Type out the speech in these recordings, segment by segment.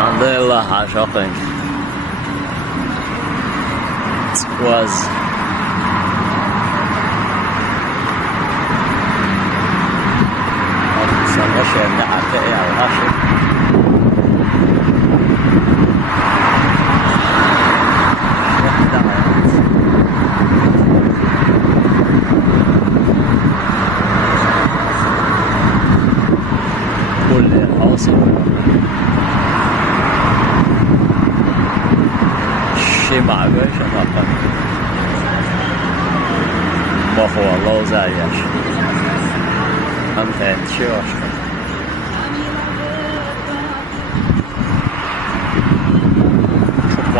Alhamdulillah, shopping. It was الغشة نعت يا الغشة كل حاصل شي معقش ما هو الله زايش هم شي واشكر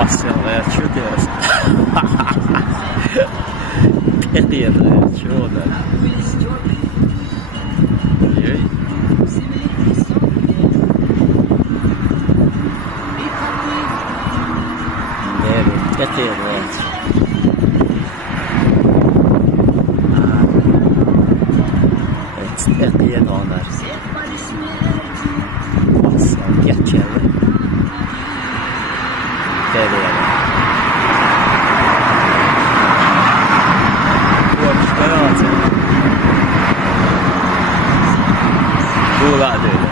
What's in there? Shoot this. Pity of that, sure that. Yeah. Yeah, pity of that. It's pity of that. What's in get cherry? There. طول عديدة.